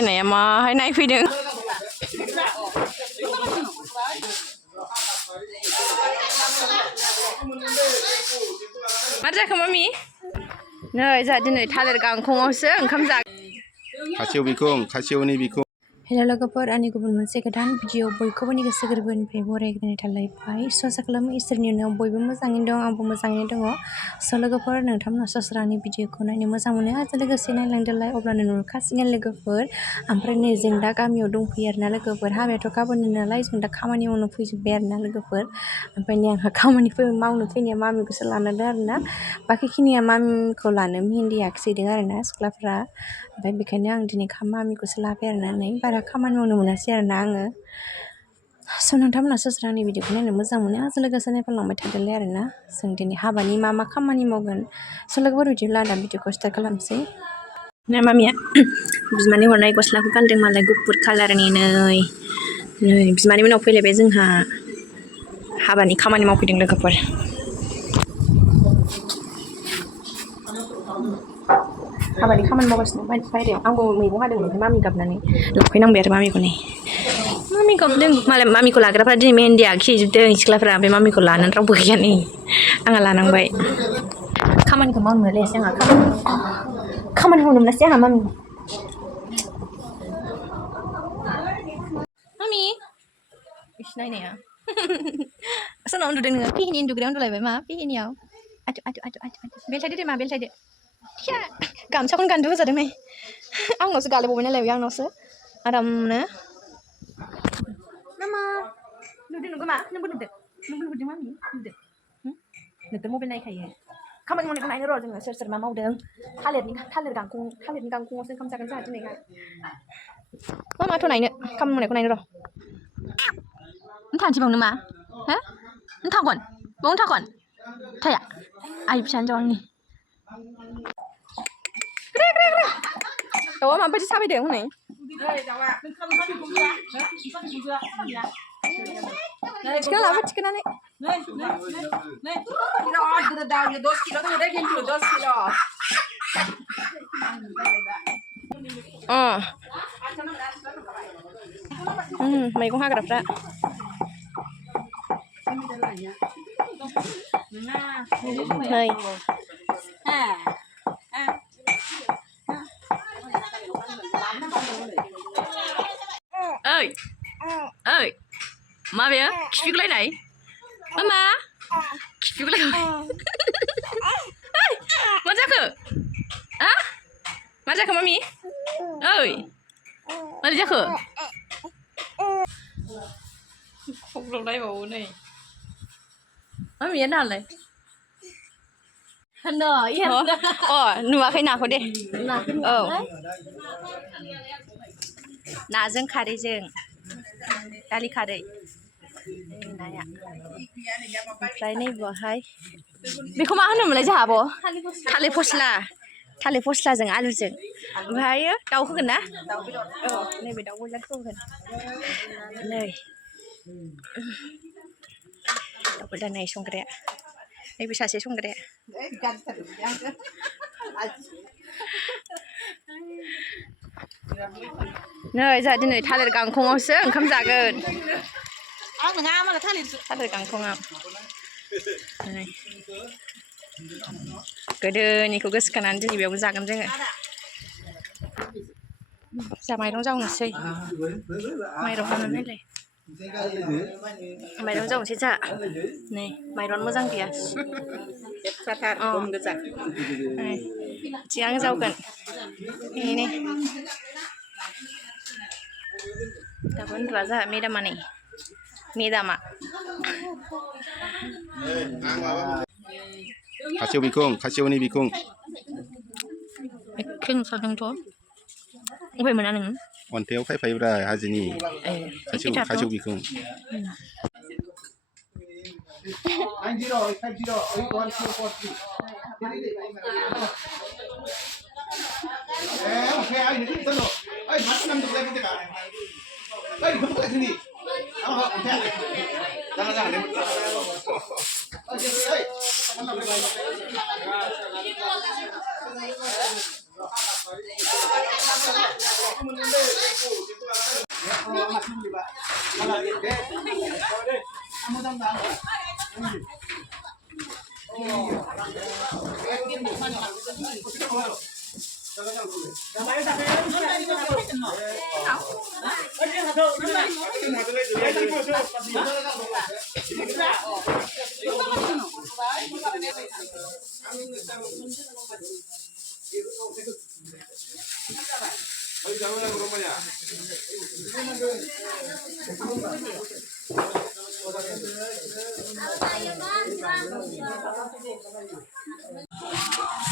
नायनाया माहाय नायफैदों मा जाखो मामि नै जोंहा दिनै थालिर गांखंआवसो ओंखाम खासेव बिखुं खासेवनि बिखुं हेल' लोगोफोर आंनि गुबुन मोनसे गोदान भिडिअ बयखौबोनि गोसो गोरबोनिफ्राय बरायग्रोनाय थालायबाय आसा खालामो इसोरनि उनाव बयबो मोजाङैनो दं आंबो मोजाङैनो दङ स' लोगोफोर नोंथांमोना ससरा आंनि भिडिअखौ नायनो मोजां मोनो आरो लोगोसे नायलांदोलाय अब्लानो नुखासिगोन लोगोफोर ओमफ्राय नै जों दा गामियाव दंफैयो आरोना लोगोफोर हाबायाथ' गाबोन नालाय जों दा खामानि मावनो फैजोब्बाय आरोना लोगोफोर ओमफ्राय नै आंहा खामानि मावनो फैनाया मामिखौसो लानांदों आरोना बाखिखिनिया मामिखौ लानो मेहेन्दी आखिदों आरोना सिख्लाफ्रा ओमफ्राय बेखायनो आं दिनै मामिखौसो लाबाय आरोना नै बारा खामानि मावनो मोनासै आरोना आङो स' नोंथांमोना ससरा आंनि भिडिअखौ नायनो मोजां मोनो आंजों लोगोसे नायफालांबाय थादोलाय आरोना जों दिनै हाबानि मा खामानि मावगोन स' लोगोफोर बिदिब्ला दा भिडिअखौ स्टार्ट खालामसै ना मामिया बिमानि हरनाय गस्लाखौ गानदों मालाय गुफुर कालारनि नै बिमानि उनाव फैलायबाय जोंहा हाबानि खामानि मावफैदों लोगोफोर हाबानि खामानि मावगासिनो बायह्रायाव आंबो मैगं हादोंमोन ओमफ्राय मामि गाबनानै लांफैनांबाय आरो मामिखौ नै मामि गाबदों मालाय मामिखौ लाग्राफ्रा दिनै मेहेन्दी आखिहैजोबदों सिख्लाफ्रा ओमफ्राय मामिखौ लानानै रावबो गैया नै आंहा लानांबाय खामानिखौ मावनो मोनलायासै आंहा खामानि मावनो मोनासै आंहा मामि इस नायनाया सोरनाव उन्दुदों नोङो पिहिनि उन्दुग्रायाव उन्दुलायबाय मा पिहिनियाव आथु बेलथायदो दे मा बेलथायदो थिया गामसाखौनो गानदो होजादों नै आंनावसो गालायबावबाय नालाय आंनावसो आरामनो मामा नुदों नोंबो मा नोंबो नुदों मामि नुदों नोंथ' मबाइल नायखायो खामानि मावनायखौ नायनो र' जोङो सोर मा मावदों थालिर गांखंआवसो ओंखाम जागोन जोंहा दिनैहाय मा माथ' नायनो खामानि मावनायखौ नायनो र' नों थांसै बावनो मा हो नों थागोन बावनो थागोन थाया आइ फिसा हिनजाव आंनि दाउआ माबायदि साबायदों हनै थिखोना लाबो थिखोनानै मैगं हाग्राफ्रा नै ओइ माबाया खिफिगलायनाय मा खिफिगलायनाय मा जाखो मा जाखो मामि ओइ मारै जाखो खब्लावलायबावो नै मामिया नालाय नुवाखै नाखौ दे औ नाजों खारैजों दालि खारै नाया ओमफ्राय नै बेवहाय बेखौ मा होनोमोनलाय जोंहा आब' थालिर फस्लाजों आलुजों ओमफ्राय दाउ होगोन ना औ नैबे दाउ बयलारखौ होगोन नै दाउ बयलार नै संग्राया नैबे सासे संग्राया नै जोंहा दिनै थालिर गांखंआवसो ओंखाम जागोन आं नङा मालाय थालिर गांखंआव गोदोनिखौ गोसोखांनानै दिनै बेयावबो जागोन जोङो जा माइरं जावनोसै माइरं जावनानै माइरं जावनोसै जा नै माइरं मोजां गैया बिदि आं जावगोन बेनो दाबो उन्दुआ जोंहा मेदामा खासेवनि बिखुं एख्रिं सादोंथ' अबे मोना नोङो अन्थायाव खायफायोब्रा हाजोनि खासेव बिखुं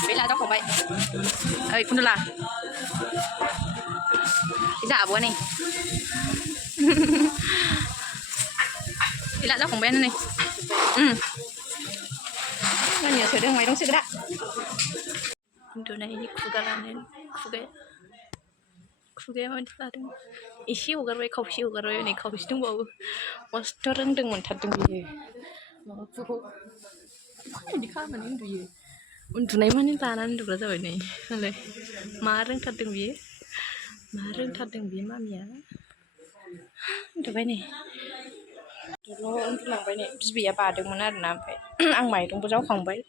Bella cháu không vậy ơi phun là giả bữa này Bella cháu không bên này nó nhiều sửa đường mày đông sửa đã đồ này ini kugalan kuga mana tadi isi ugar kopi ugar ini kopi itu bau was terang dengan tadung dia mau tuh di kamar ini dia untuk naik mana tanah itu berapa ini oleh mareng tadung dia mami ya itu apa ini dulu untuk nambah ini biaya pada mana nambah ang mai dong bujau kong bay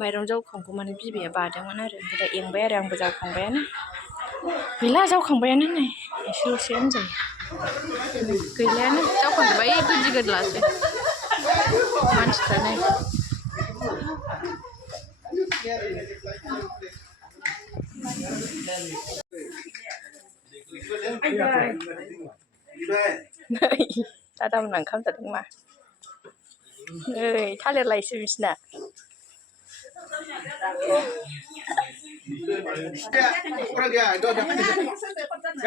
mairong jauh kongku mana biaya pada mana ada beda yang bayar yang bujau kong bay na Bila jauh kong bay na nih silusian aja kalian jauh kong bay itu juga jelas ya manchester nih Tata menangkap tadi mah thalir lai sibisna orang dia itu ada kan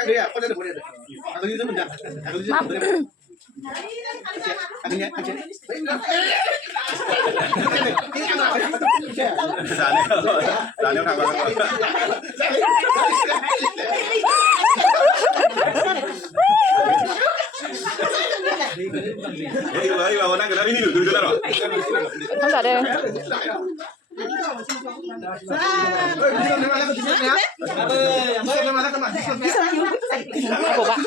dia kau ada boleh atau itu mendak atau itu akhirnya Daniel nggak không giả đây của bạn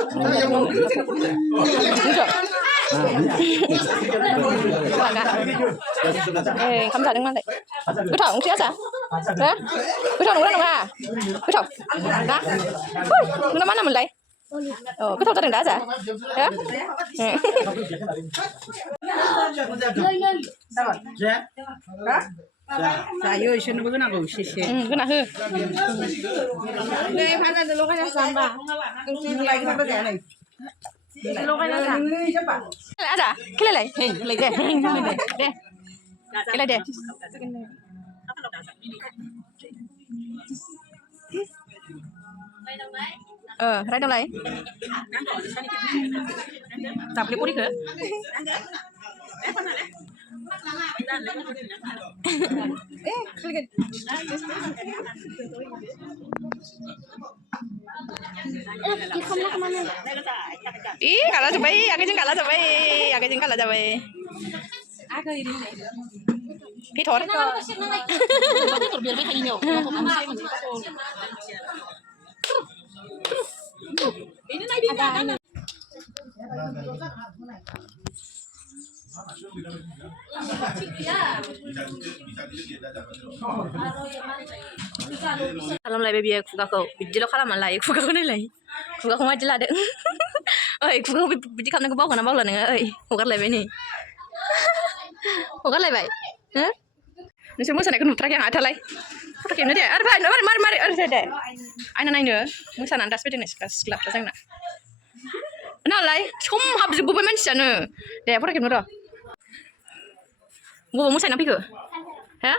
không giả đứng mà đấy cứ thở cũng chết à đấy cứ thở đúng không à cứ thở đó nó mắt là mình lấy cứ thở ta đừng đá giả Saya isu nunggu nak gak sih. Kena hư. Đây mana dulu kan samba. Ini lagi apa dia nih? Dulu kan samba. Siapa? Ada, kira lagi. Lagi deh. Deh. Kira deh. Ra đâu lấy? Tập đi cô đi kìa. Ih, kalah coba, aku kalah coba. Pitor. Ini nanti ada. Kalau mulai baby aku kau, bijilo kalau mulai aku kau ni lagi, aku kau macam ada. Oi, aku kau biji kamu nak bawa kan bawa lah ni, oi, aku kau lagi ni, aku kau lagi baik, ni semua sana kan truk yang ada lagi, truk yang ada, mari, ada, aina naik musa nanti sepeda ni sekelas pasang nak. Nah, lagi, semua habis buat macam mana? Deh, apa yang murah? Gua mau saya napi ke? Hah?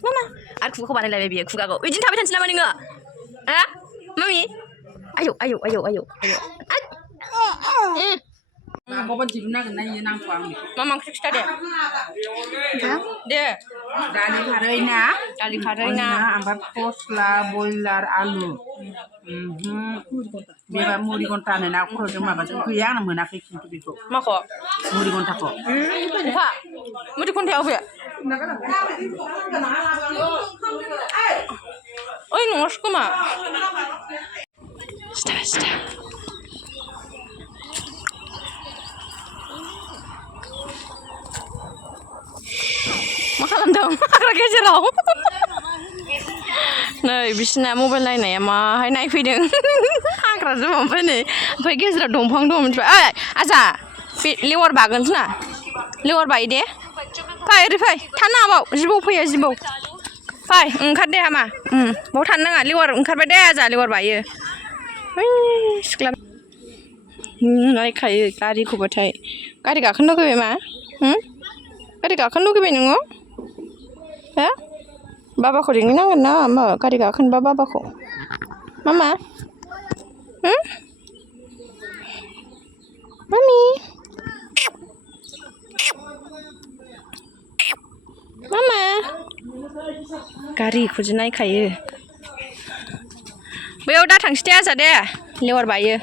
Mama, aku kau mana lagi biar aku kau. Ijin tapi tanpa nama ni enggak? Hah? Mami? Ayo. Kau pun jiru nak nanya nang kuang. Mama kita deh. Deh. Dali harina. Ambat posla boiler alu. Biar muri kontane nak kurang cuma baca tu yang nama nak ikan tu itu. Mako. Muri kontak ko. Pak, mau dikontak apa ya? Oh, ini ngos koma. Stop. गेजेराव नै बिसिना mobile नायनाया माहाय नायफैदों हाग्रा जोमा ओमफ्राय नै ओमफ्राय गेजेराव दंफां दं ओमफ्राय ओइ आजा बे लेवार बागोनसो ना लेवार बायो दे फै ओरै फै थानो नाङा बाव जिबौ फैयो जिबौ फै ओंखार दे हामा बाव थानो नाङा लेवार ओंखारबाय दे आजा लेवार बायो सिख्ला नायखायो गारिखौबाथाय गारि गाखोनो लुगैबाय मा गारि गाखोनो लुगैबाय नोङो हो बाबाखौ लिंहरनांगोन ना मा गारि गाखोनोबा बाबाखौ मामा मामि मामा गारिखौसो नायखायो बैयाव दा थांसै दे आजा दे लेवार बायो